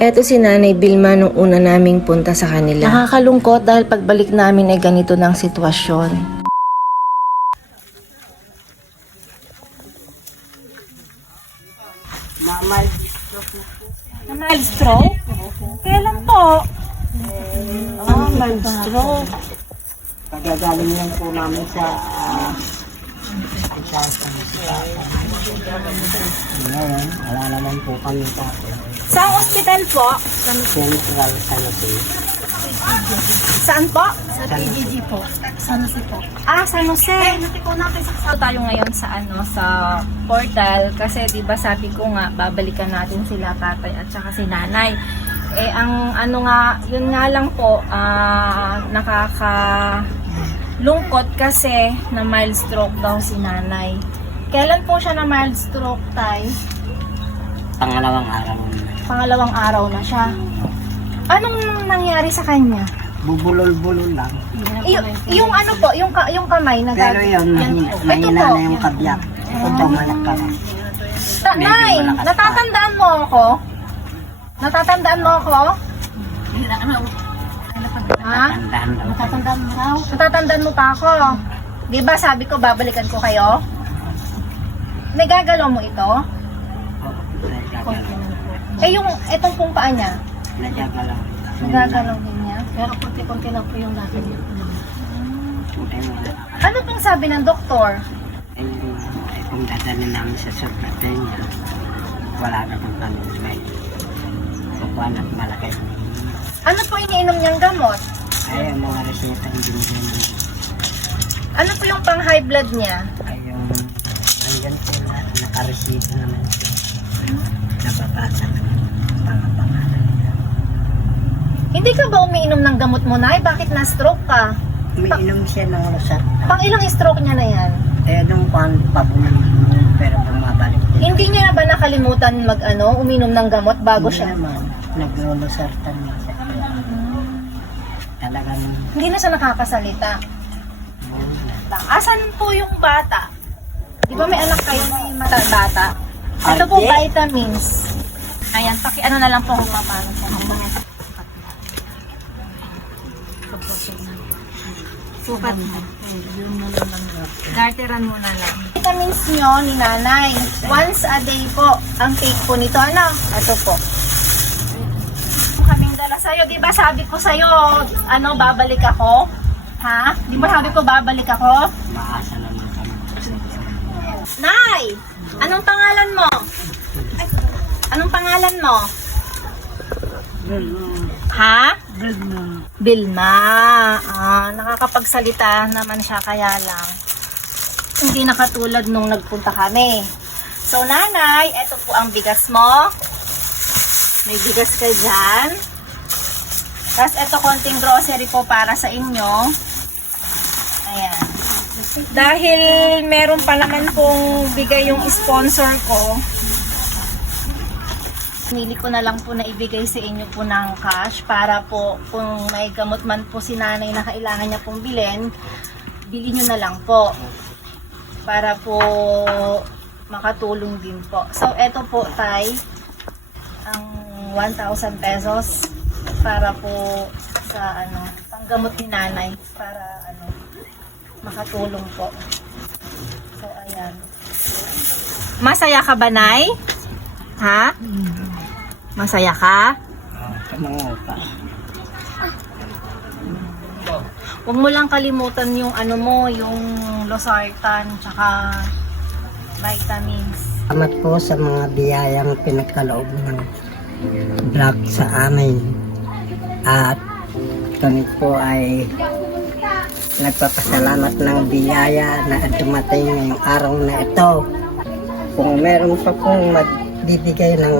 Eto si Nanay Bilma nung una naming punta sa kanila. Nakakalungkot dahil pagbalik namin ay ganito ng sitwasyon. Na mild stroke? Kailan po? Ah, mild stroke. Pagagaling yan po namin sa uh, sa Ngayon, wala naman po kami sa Saan hospital po? Central Sanity. Saan po? Sa PGG po. San Jose po. Ah, San Jose. So tayo ngayon sa ano sa portal kasi 'di ba sabi ko nga babalikan natin sila tatay at saka si nanay. Eh ang ano nga, yun nga lang po ah nakaka lungkot kasi na mild stroke daw si nanay. Kailan po siya na mild stroke tay? Pangalawang araw. Pangalawang araw na siya. Anong nangyari sa kanya? Bubulol-bulol lang. Y- yung ano po, yung ka- yung kamay na Pero yun, mahina, na yung kabyak. Ito tumayak ka na. Ta- Medyo Nay, malakas pa. natatandaan mo ako? Natatandaan mo ako? Ha? Tandaan daw. Natatandaan mo raw? Natatandaan mo pa ako. Di ba sabi ko babalikan ko kayo? May gagalaw mo ito? Nagagalaw. Eh yung itong pong paa niya, Nagagalaw. nagagalaw din niya. Pero konti-konti lang po yung lakad niya. Na. Ano pong sabi ng doktor? Ay, ay, kung dadalhin namin sa sorpresa niya, wala na kung may kukuha at malaki. Ano po iniinom niyang gamot? Ay, ang mga reseta yung binigay namin. Ano po yung pang high blood niya? Ay, yung nandyan po na nakareceive naman siya. Nababasa naman. Pangapangalan niya. Hindi ka ba umiinom ng gamot mo, Nay? Bakit na-stroke ka? Umiinom siya ng rosat. Pang ilang stroke niya na yan? Eh, nung kwan, pabulong pero bumabalik din. Hindi niya na ba nakalimutan mag ano, uminom ng gamot bago Hindi siya? naman, nag-rosartan niya Hindi na siya nakakasalita. Asan po yung bata? Di ba may anak kayo may mata bata? Ito po vitamins. Ayan, paki ano na lang po kung paano siya. Sukat na. Garteran muna lang. Vitamins nyo ni nanay. Once a day po. Ang take po nito. Ano? Ito po. Sa'yo. Di ba sabi ko sa'yo, ano, babalik ako? Ha? Di ba sabi ko babalik ako? Maasa naman kami. Nay! Anong pangalan mo? Anong pangalan mo? Ha? Bilma. Ah, nakakapagsalita naman siya kaya lang. Hindi nakatulad nung nagpunta kami. So, nanay, eto po ang bigas mo. May bigas ka dyan. Tapos, eto konting grocery po para sa inyo. Ayan. Dahil meron pa naman pong bigay yung sponsor ko, Nili ko na lang po na ibigay sa inyo po ng cash para po kung may gamot man po si nanay na kailangan niya pong bilhin, bilhin nyo na lang po. Para po makatulong din po. So, eto po, Tay, ang 1,000 pesos para po sa ano, panggamot ni nanay para ano, makatulong po. So, ayan. Masaya ka ba, Nay? Ha? Masaya ka? Tumango pa. Huwag mo lang kalimutan yung ano mo, yung losartan, tsaka vitamins. Salamat po sa mga biyayang pinagkaloob ng vlog sa amin. At kami po ay nagpapasalamat ng biyaya na dumating ngayong araw na ito. Kung meron pa pong magbibigay ng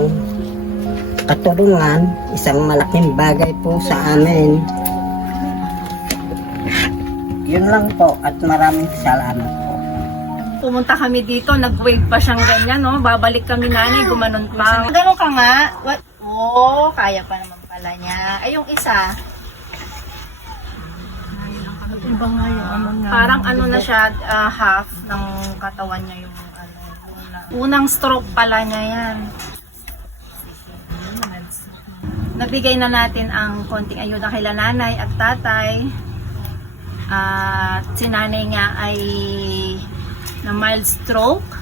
katulungan, isang malaking bagay po sa amin. Yun lang po at maraming salamat po. Pumunta kami dito, nag-wave pa siyang ganyan, no? Babalik kami nanay, gumanon pa. Ganon ka nga. What? Oh, kaya pa naman pala niya. Ay, yung isa, Iba nga yung ano na. parang ano na siya, ah, half ng katawan niya yung ano, una. Unang stroke pala niya yan. nabigay na natin ang konting ayuda kay nanay at tatay. At si nanay nga ay na mild stroke.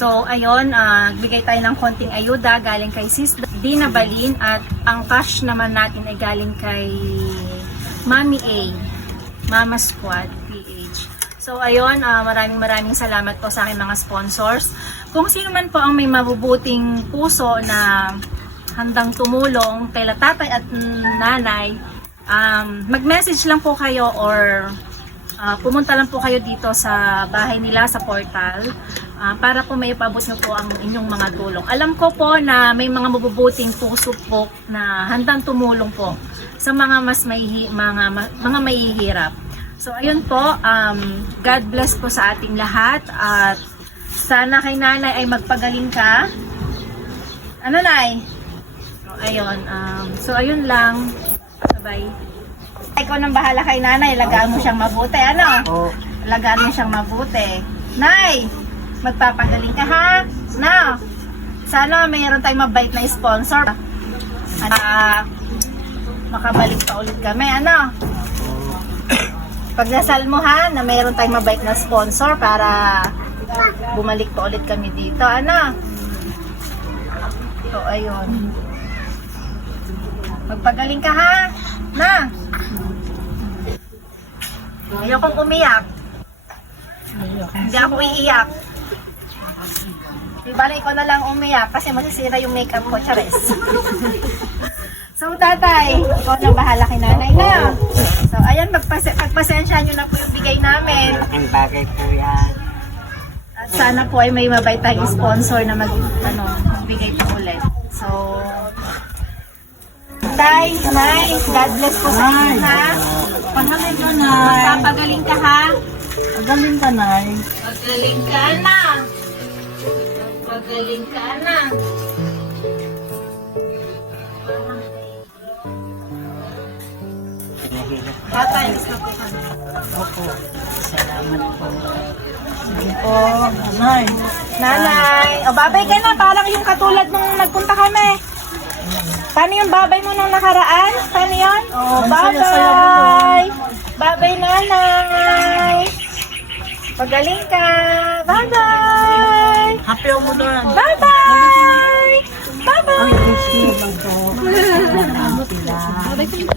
So, ayun, ah, bigay tayo ng konting ayuda galing kay Sis Dina Balin at ang cash naman natin ay galing kay Mami A, Mama Squad PH. So, ayun, ah, maraming maraming salamat po sa aking mga sponsors. Kung sino man po ang may mabubuting puso na handang tumulong kay tatay at nanay, um, mag-message lang po kayo or Ah, pumunta lang po kayo dito sa bahay nila sa portal ah, para po may ipabot nyo po ang inyong mga tulong. Alam ko po na may mga mabubuting puso po na handang tumulong po sa mga mas may mga mga mahihirap. So ayun po, um, God bless po sa ating lahat at sana kay nanay ay magpagaling ka. Ano nay? So ayun, um, so ayun lang. Bye-bye. Ikaw nang bahala kay nanay, lagaan mo siyang mabuti. Ano? Lagaan mo siyang mabuti. Nay, magpapagaling ka ha? No? Sana mayroon tayong mabait na sponsor. Para makabalik pa ulit kami. Ano? Pagdasal mo ha, na mayroon tayong mabait na sponsor para bumalik pa ulit kami dito. Ano? So, ayun. Magpagaling ka ha? Na? Ayokong umiyak. Hindi ako iiyak. Di bala ikaw na lang umiyak kasi masisira yung makeup ko, chares. so, tatay, ikaw na bahala kay nanay na. So, ayan, magpase pagpasensya nyo na po yung bigay namin. malaking bagay po yan. At sana po ay may mabait tayong sponsor na mag, ano, magbigay pa ulit. So, Tay, Nay, God bless po sa inyo, ha? Pagaling ka na. Magpapagaling ka, ha? Pagaling ka na. Magaling ka na. Magaling ka na. Pinahirap Tatay. Opo, salamat po. Po, nanay. Nanay, o babay ka na, parang yung katulad nung nagpunta kami. Paano yung babay mo nung nakaraan? Paano yun? O, babay! Babay, nanay! Pagaling ka! Bye-bye! Happy mo doon. Bye-bye! Bye-bye!